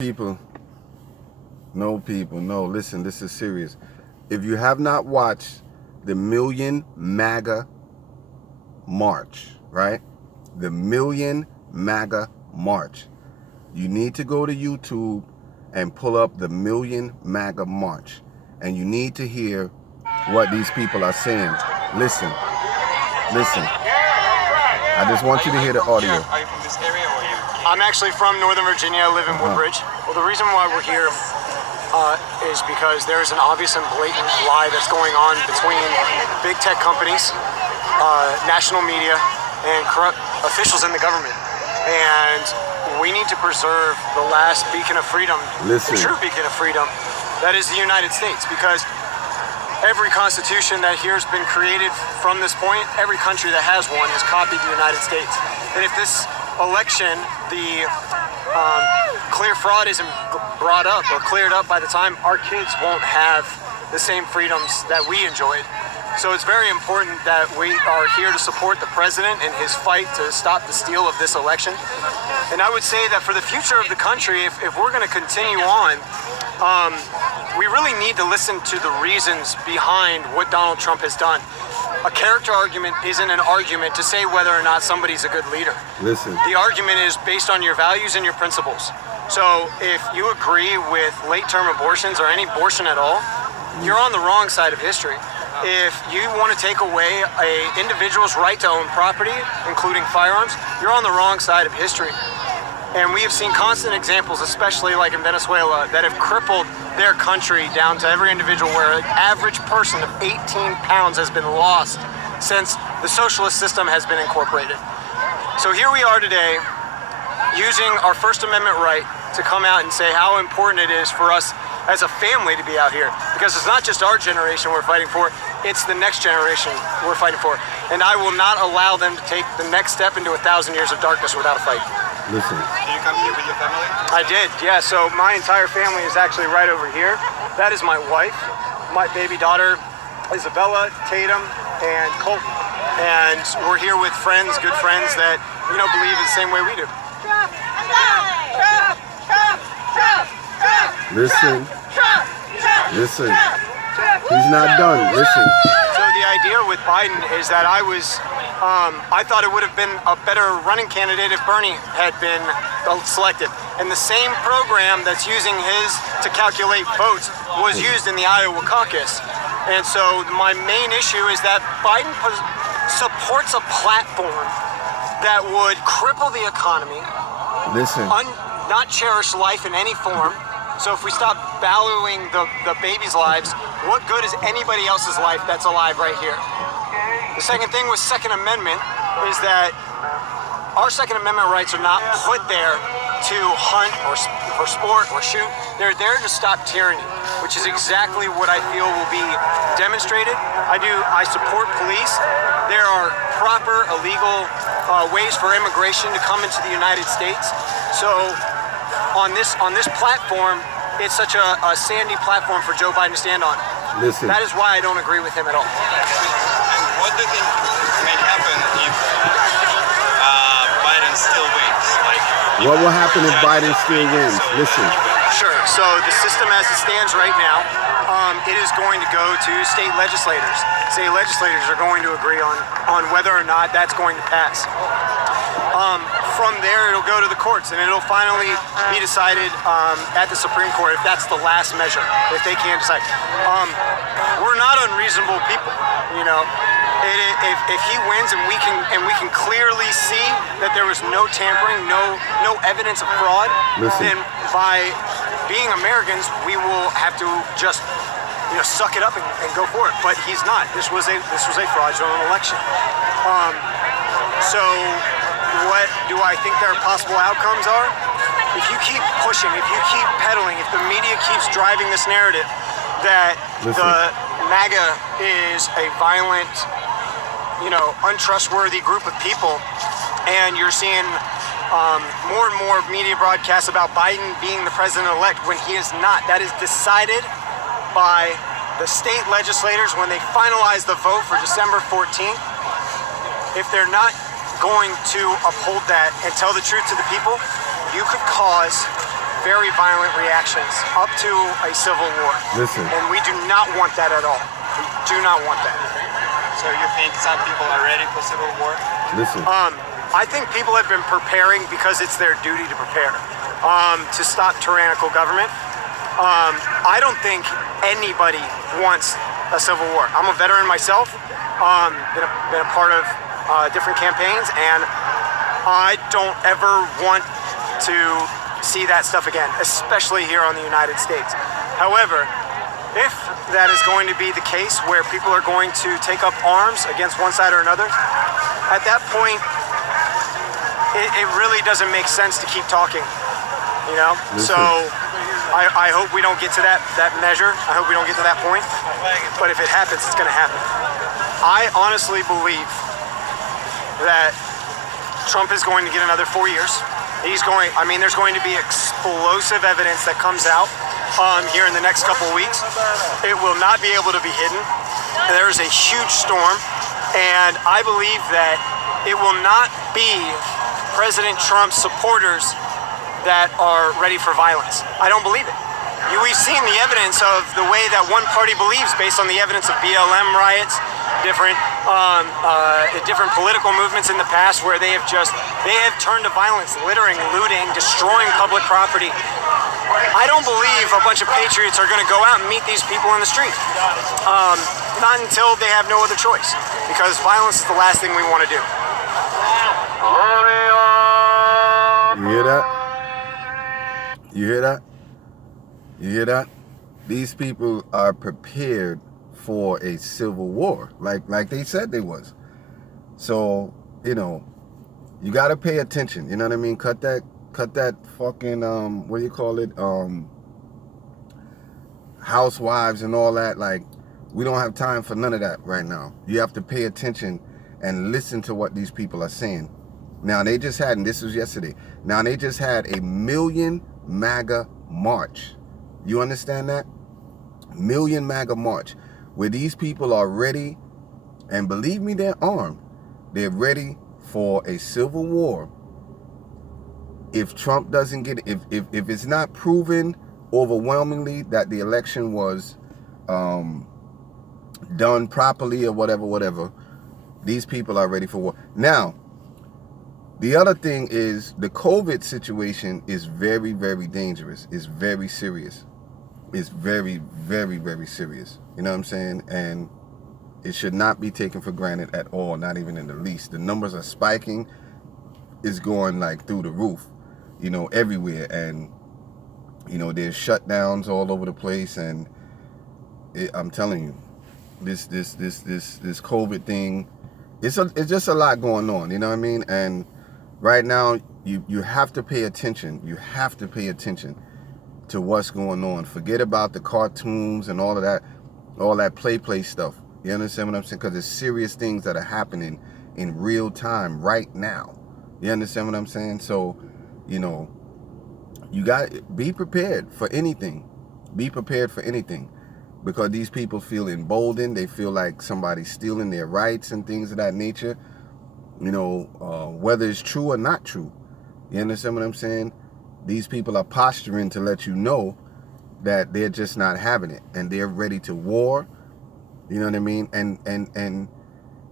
People, no, listen, this is serious. If you have not watched the Million MAGA March, right? The Million MAGA March. You need to go to YouTube and pull up the Million MAGA March. And you need to hear what these people are saying. Listen. I just want you to hear the audio. Are you from this area or you? I'm actually from Northern Virginia. I live in Woodbridge. Well, the reason why we're here is because there's an obvious and blatant lie that's going on between big tech companies, national media, and corrupt officials in the government. And we need to preserve the last beacon of freedom, the true beacon of freedom, that is the United States. Because every constitution that here has been created from this point, every country that has one has copied the United States. And if this election, the clear fraud isn't brought up or cleared up by the time, our kids won't have the same freedoms that we enjoyed. So it's very important that we are here to support the president in his fight to stop the steal of this election. And I would say that for the future of the country, if we're going to continue on, we really need to listen to the reasons behind what Donald Trump has done. A character argument isn't an argument to say whether or not somebody's a good leader. Listen. The argument is based on your values and your principles. So if you agree with late-term abortions or any abortion at all, you're on the wrong side of history. If you want to take away an individual's right to own property, including firearms, you're on the wrong side of history. And we have seen constant examples, especially like in Venezuela, that have crippled their country down to every individual, where an average person of 18 pounds has been lost since the socialist system has been incorporated. So here we are today, using our First Amendment right to come out and say how important it is for us as a family to be out here. Because it's not just our generation we're fighting for, it's the next generation we're fighting for. And I will not allow them to take the next step into 1,000 years of darkness without a fight. Listen. Did you come here with your family? I did, yeah. So my entire family is actually right over here. That is my wife, my baby daughter, Isabella, Tatum, and Colton. And we're here with friends, good friends that, believe the same way we do. Listen. He's not done. Listen. So the idea with Biden is that I thought it would have been a better running candidate if Bernie had been selected. And the same program that's using his to calculate votes was used in the Iowa caucus. And so my main issue is that Biden supports a platform that would cripple the economy, not cherish life in any form. So if we stop valuing the babies' lives, what good is anybody else's life that's alive right here? The second thing with Second Amendment is that our Second Amendment rights are not put there to hunt or for sport or shoot. They're there to stop tyranny, which is exactly what I feel will be demonstrated. I support police. There are proper, illegal ways for immigration to come into the United States. So on this platform, it's such a sandy platform for Joe Biden to stand on. Listen. That is why I don't agree with him at all. And what do you think may happen if Biden still wins? What will happen if Biden still wins? Listen. Sure. So the system as it stands right now, it is going to go to state legislators. State legislators are going to agree on whether or not that's going to pass. From there, it'll go to the courts, and it'll finally be decided at the Supreme Court if that's the last measure, if they can't decide. We're not unreasonable people, If he wins and we can clearly see that there was no tampering, no evidence of fraud, then by being Americans, we will have to just suck it up and go for it. But he's not. This was a fraudulent election. So what do I think their possible outcomes are? If you keep pushing, if you keep peddling, if the media keeps driving this narrative that the MAGA is a violent, untrustworthy group of people, and you're seeing more and more media broadcasts about Biden being the president-elect when he is not. That is decided by the state legislators when they finalize the vote for December 14th. If they're not going to uphold that and tell the truth to the people, you could cause very violent reactions up to a civil war. Listen. And we do not want that at all. We do not want that. So you think some people are ready for civil war? Listen. I think people have been preparing because it's their duty to prepare to stop tyrannical government. I don't think anybody wants a civil war. I'm a veteran myself, been a part of different campaigns, and I don't ever want to see that stuff again, especially here on the United States. However, if that is going to be the case where people are going to take up arms against one side or another, at that point, it really doesn't make sense to keep talking, you know? Listen. So I hope we don't get to that measure. I hope we don't get to that point. But if it happens, it's going to happen. I honestly believe that Trump is going to get another 4 years. There's going to be explosive evidence that comes out here in the next couple of weeks. It will not be able to be hidden. There's a huge storm, and I believe that it will not be President Trump's supporters that are ready for violence. I don't believe it. We've seen the evidence of the way that one party believes based on the evidence of BLM riots, different political movements in the past where they have turned to violence, littering, looting, destroying public property. I don't believe a bunch of patriots are going to go out and meet these people in the street. Not until they have no other choice, because violence is the last thing we want to do. You hear that? You hear that? You hear that? These people are prepared for a civil war, like they said they was. So, you know, you got to pay attention. You know what I mean? Cut that fucking what do you call it? Housewives and all that. Like, we don't have time for none of that right now. You have to pay attention and listen to what these people are saying. Now, they just had, and this was yesterday, now they just had a 1 million MAGA march. You understand that? 1 million MAGA march, where these people are ready, and believe me, they're armed. They're ready for a civil war. If Trump doesn't get it, if it's not proven overwhelmingly that the election was done properly or whatever, these people are ready for war. Now, the other thing is the COVID situation is very, very dangerous. It's very serious. It's very, very, very serious. You know what I'm saying? And it should not be taken for granted at all, not even in the least. The numbers are spiking. It's going like through the roof, you know, everywhere. And, you know, there's shutdowns all over the place. And I'm telling you, this COVID thing, it's just a lot going on, you know what I mean? And right now, you have to pay attention. You have to pay attention to what's going on. Forget about the cartoons and all that play stuff. You understand what I'm saying? Because there's serious things that are happening in real time right now. You understand what I'm saying? So, you know, you got to be prepared for anything. Be prepared for anything. Because these people feel emboldened. They feel like somebody's stealing their rights and things of that nature. You know, whether it's true or not true. You understand what I'm saying? These people are posturing to let you know that they're just not having it. And they're ready to war. You know what I mean? And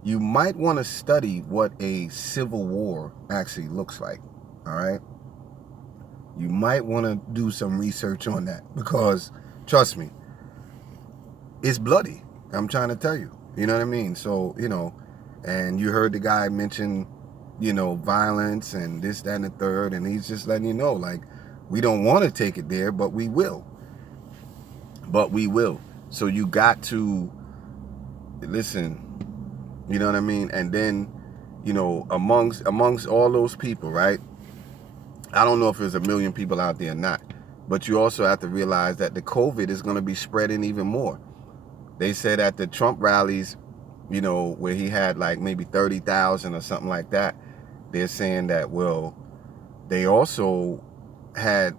you might want to study what a civil war actually looks like. All right? You might want to do some research on that. Because, trust me, it's bloody. I'm trying to tell you. You know what I mean? So, you know, and you heard the guy mention, you know, violence and this, that, and the third. And he's just letting you know, like, we don't want to take it there, but we will. But we will. So you got to listen, you know what I mean? And then, you know, amongst all those people, right? I don't know if there's 1 million people out there or not. But you also have to realize that the COVID is going to be spreading even more. They said at the Trump rallies, you know, where he had like maybe 30,000 or something like that, they're saying that, well, they also had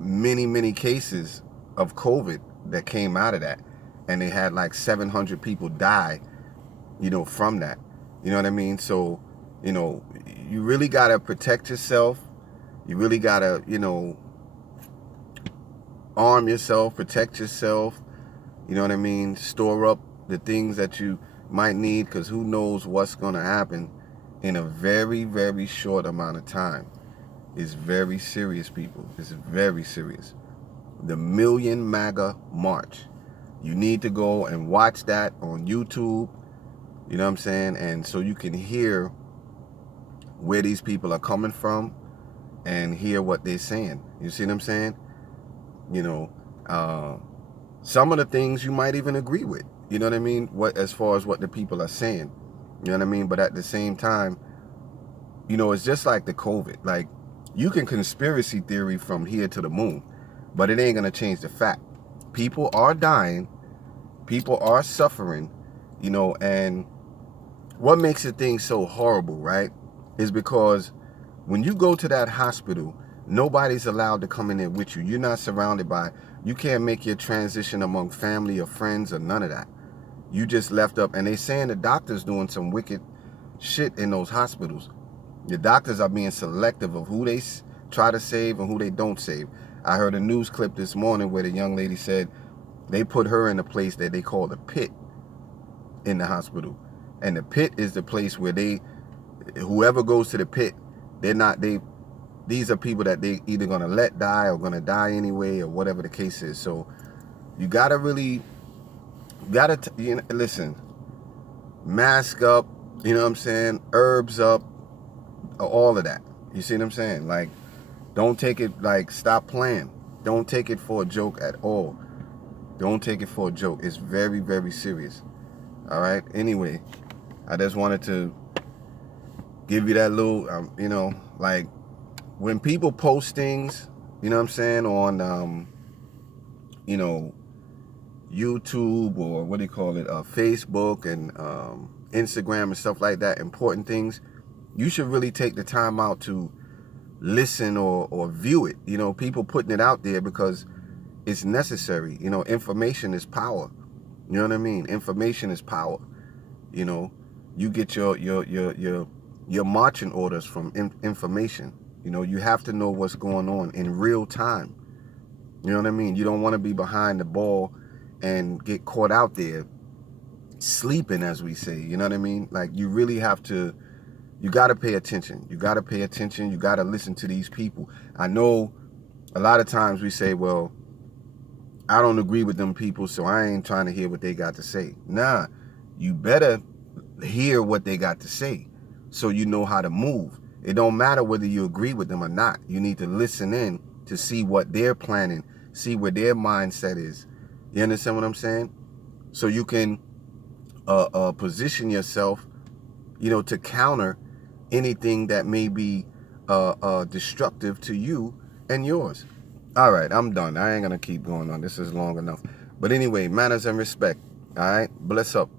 many, many cases of COVID that came out of that. And they had like 700 people die, you know, from that. You know what I mean? So, you know, you really got to protect yourself. You really got to, you know, arm yourself, protect yourself, you know what I mean? Store up the things that you might need, because who knows what's going to happen in a very, very short amount of time. It's very serious, people. It's very serious. The Million MAGA March. You need to go and watch that on YouTube, you know what I'm saying? And so you can hear where these people are coming from and hear what they're saying. You see what I'm saying? You know, some of the things you might even agree with, you know what I mean? What, as far as what the people are saying, you know what I mean? But at the same time, you know, it's just like the COVID. Like, you can conspiracy theory from here to the moon, but it ain't gonna change the fact. People are dying, people are suffering, you know, and what makes the thing so horrible, right, is because when you go to that hospital, nobody's allowed to come in there with you. You're not surrounded by, you can't make your transition among family or friends or none of that. You just left up, and they saying the doctors doing some wicked shit in those hospitals. The doctors are being selective of who they try to save and who they don't save. I heard a news clip this morning where the young lady said they put her in a place that they call the pit in the hospital. And the pit is the place where whoever goes to the pit, these are people that they either gonna let die or gonna die anyway, or whatever the case is. So you gotta really, listen, mask up, you know what I'm saying, herbs up, all of that. You see what I'm saying? Like, don't take it, like, stop playing. Don't take it for a joke at all. Don't take it for a joke. It's very, very serious. All right? Anyway, I just wanted to give you that little, you know, like, when people post things, you know what I'm saying, on, you know, YouTube, or what do you call it, Facebook and Instagram and stuff like that, important things, you should really take the time out to listen or view it. You know, people putting it out there because it's necessary. You know, information is power. You know what I mean? Information is power. You know, you get your marching orders from information. You know, you have to know what's going on in real time. You know what I mean? You don't want to be behind the ball and get caught out there sleeping, as we say. You know what I mean? Like, you really have to, you got to pay attention. You got to pay attention. You got to listen to these people. I know a lot of times we say, well, I don't agree with them people, so I ain't trying to hear what they got to say. Nah, you better hear what they got to say so you know how to move. It don't matter whether you agree with them or not. You need to listen in to see what they're planning, see where their mindset is. You understand what I'm saying? So you can position yourself, you know, to counter anything that may be destructive to you and yours. All right, I'm done. I ain't gonna keep going on. This is long enough. But anyway, manners and respect. All right, bless up.